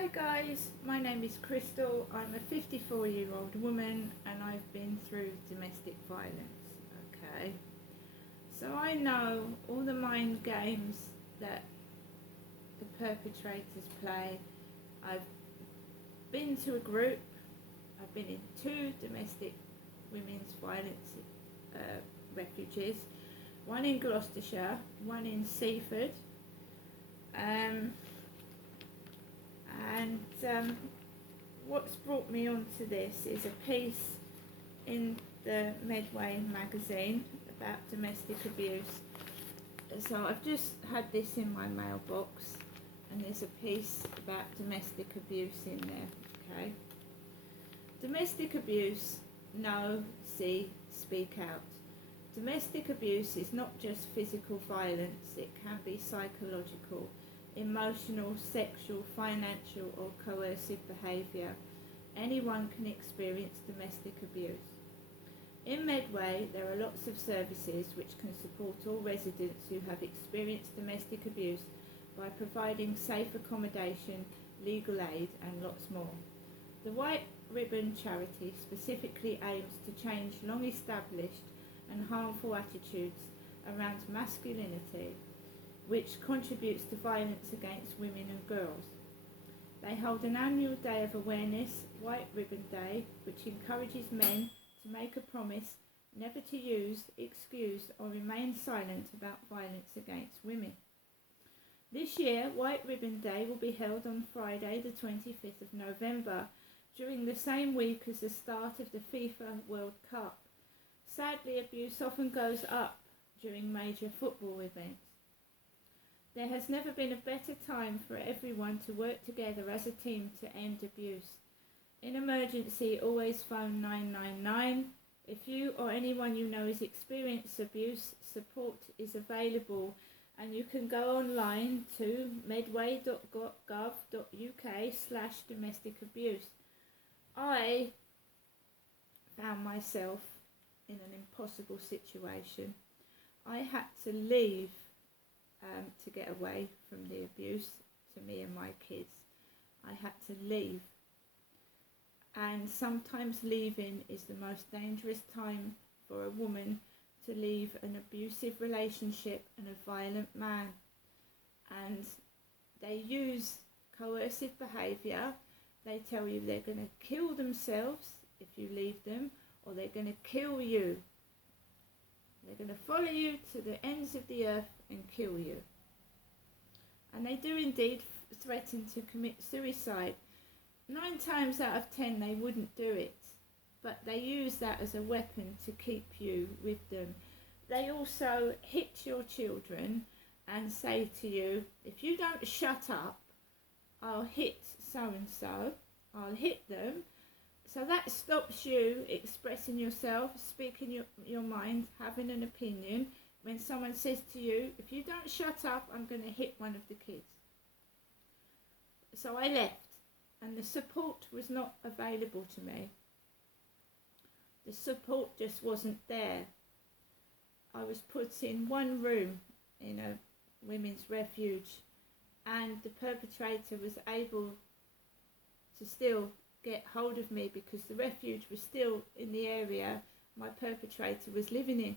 Hi guys, my name is Crystal. I'm a 54-year-old woman and I've been through domestic violence. Okay, so I know all the mind games that the perpetrators play. I've been to a group, I've been in 2 domestic women's violence refuges, one in Gloucestershire, one in Seaford. And what's brought me onto this is a piece in the Medway magazine about domestic abuse. So I've just had this in my mailbox, and there's a piece about domestic abuse in there. Okay. Domestic abuse, know, see, speak out. Domestic abuse is not just physical violence, it can be psychological, emotional, sexual, financial or coercive behaviour. Anyone can experience domestic abuse. In Medway there are lots of services which can support all residents who have experienced domestic abuse by providing safe accommodation, legal aid and lots more. The White Ribbon charity specifically aims to change long established and harmful attitudes around masculinity, which contributes to violence against women and girls. They hold an annual day of awareness, White Ribbon Day, which encourages men to make a promise never to use, excuse or remain silent about violence against women. This year, White Ribbon Day will be held on Friday the 25th of November, during the same week as the start of the FIFA World Cup. Sadly, abuse often goes up during major football events. There has never been a better time for everyone to work together as a team to end abuse. In emergency, always phone 999. If you or anyone you know has experienced abuse, support is available, and you can go online to medway.gov.uk/domestic abuse. I found myself in an impossible situation. I had to leave to get away from the abuse to me and my kids. I had to leave. And sometimes leaving is the most dangerous time for a woman, to leave an abusive relationship and a violent man. And they use coercive behaviour. They tell you they're going to kill themselves if you leave them, or they're going to kill you. They're going to follow you to the ends of the earth and kill you. And they do indeed threaten to commit suicide. 9 times out of 10 they wouldn't do it, but they use that as a weapon to keep you with them. They also hit your children and say to you, if you don't shut up, I'll hit so-and-so, I'll hit them. So that stops you expressing yourself, speaking your mind, having an opinion. When someone says to you, if you don't shut up, I'm going to hit one of the kids. So I left, and the support was not available to me. The support just wasn't there. I was put in one room in a women's refuge, and the perpetrator was able to still get hold of me because the refuge was still in the area my perpetrator was living in.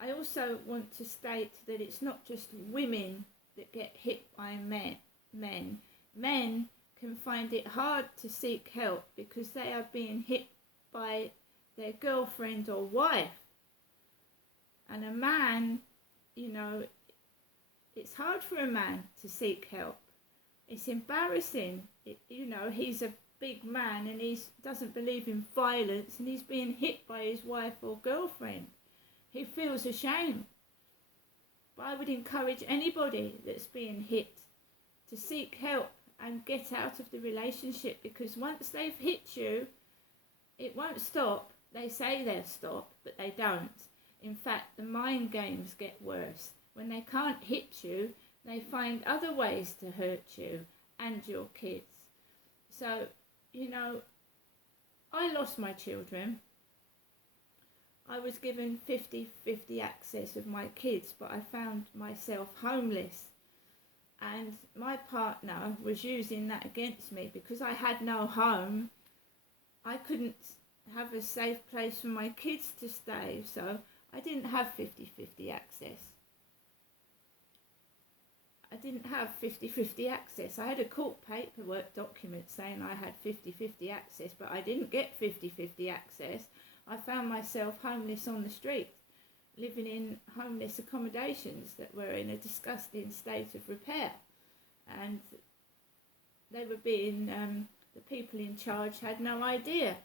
I also want to state that it's not just women that get hit by men. Men can find it hard to seek help because they are being hit by their girlfriend or wife. And a man, it's hard for a man to seek help. It's embarrassing. He's a big man and he doesn't believe in violence, and he's being hit by his wife or girlfriend. He feels ashamed. But I would encourage anybody that's being hit to seek help and get out of the relationship, because once they've hit you, it won't stop. They say they'll stop, but they don't. In fact, the mind games get worse. When they can't hit you, they find other ways to hurt you and your kids. So, I lost my children. I was given 50-50 access of my kids, but I found myself homeless. And my partner was using that against me because I had no home. I couldn't have a safe place for my kids to stay, so I didn't have 50-50 access. I didn't have 50-50 access. I had a court paperwork document saying I had 50-50 access, but I didn't get 50-50 access. I found myself homeless on the street, living in homeless accommodations that were in a disgusting state of repair. And they were being, the people in charge had no idea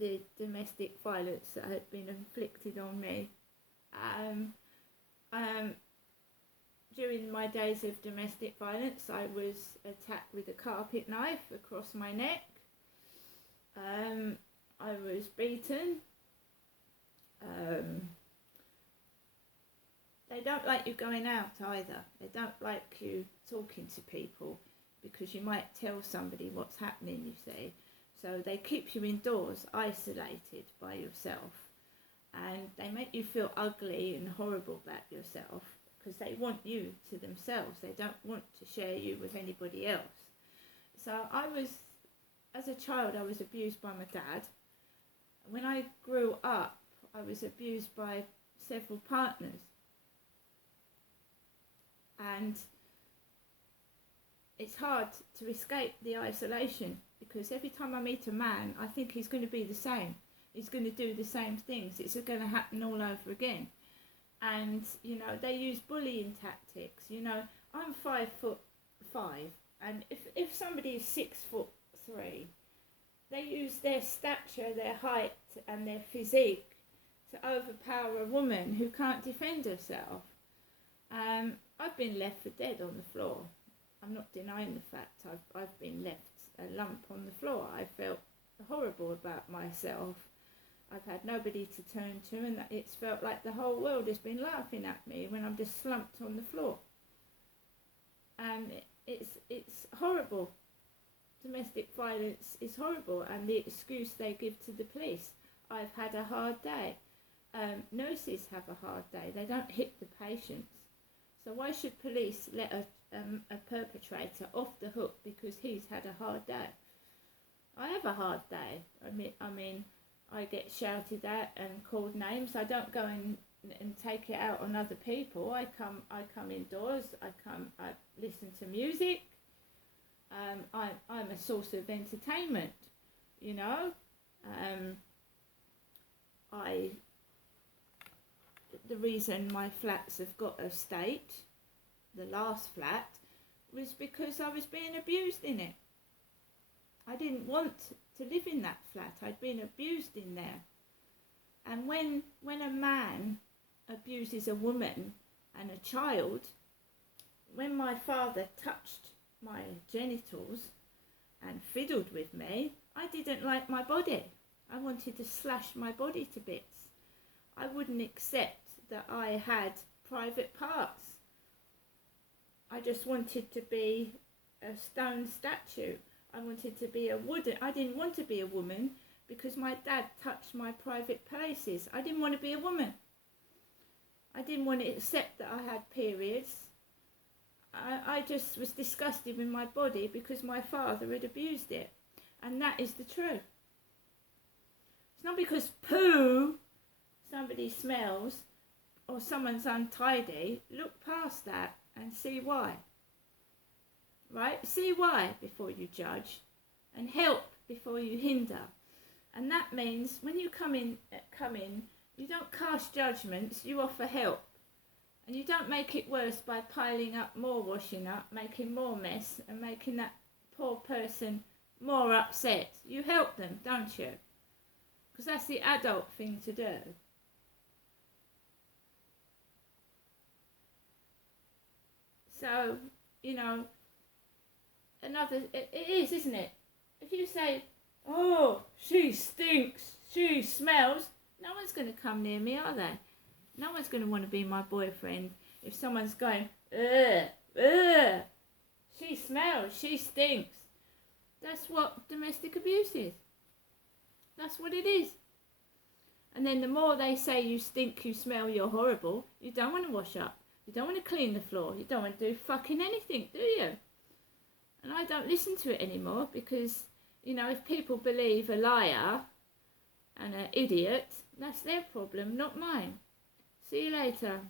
the domestic violence that had been inflicted on me. During my days of domestic violence, I was attacked with a carpet knife across my neck. I was beaten. They don't like you going out either. They don't like you talking to people because you might tell somebody what's happening, you see. So they keep you indoors, isolated by yourself. And they make you feel ugly and horrible about yourself because they want you to themselves. They don't want to share you with anybody else. So as a child, I was abused by my dad. When I grew up, I was abused by several partners. And it's hard to escape the isolation because every time I meet a man, I think he's going to be the same. He's going to do the same things. It's going to happen all over again. And, you know, they use bullying tactics. You know, I'm 5'5", and if somebody is 6'3", they use their stature, their height and their physique to overpower a woman who can't defend herself. I've been left for dead on the floor. I'm not denying the fact I've been left a lump on the floor. I felt horrible about myself. I've had nobody to turn to, and it's felt like the whole world has been laughing at me when I'm just slumped on the floor. And it's horrible. Domestic violence is horrible, and the excuse they give to the police, I've had a hard day. Nurses have a hard day. They don't hit the patients. So why should police let a perpetrator off the hook because he's had a hard day? I have a hard day. I mean, I get shouted at and called names. I don't go and take it out on other people. I come indoors. I listen to music. I'm a source of entertainment. You know. The reason my flats have got a state, the last flat, was because I was being abused in it. I didn't want to live in that flat. I'd been abused in there. And when a man abuses a woman and a child, when my father touched my genitals and fiddled with me, I didn't like my body. I wanted to slash my body to bits. I wouldn't accept that I had private parts. I just wanted to be a stone statue. I wanted to be I didn't want to be a woman because my dad touched my private places. I didn't want to be a woman. I didn't want to accept that I had periods. I just was disgusted with my body because my father had abused it. And that is the truth. It's not because poo somebody smells or someone's untidy. Look past that and see why. Right? See why before you judge, and help before you hinder. And that means when you come in, you don't cast judgments, you offer help. And you don't make it worse by piling up more washing up, making more mess and making that poor person more upset. You help them, don't you? Because that's the adult thing to do. So, you know, it is, isn't it? If you say, oh, she stinks, she smells, no one's going to come near me, are they? No one's going to want to be my boyfriend if someone's going, ugh, ugh, she smells, she stinks. That's what domestic abuse is. That's what it is. And then the more they say you stink, you smell, you're horrible, you don't want to wash up. You don't want to clean the floor. You don't want to do fucking anything, do you? And I don't listen to it anymore because, you know, if people believe a liar and an idiot, that's their problem, not mine. See you later.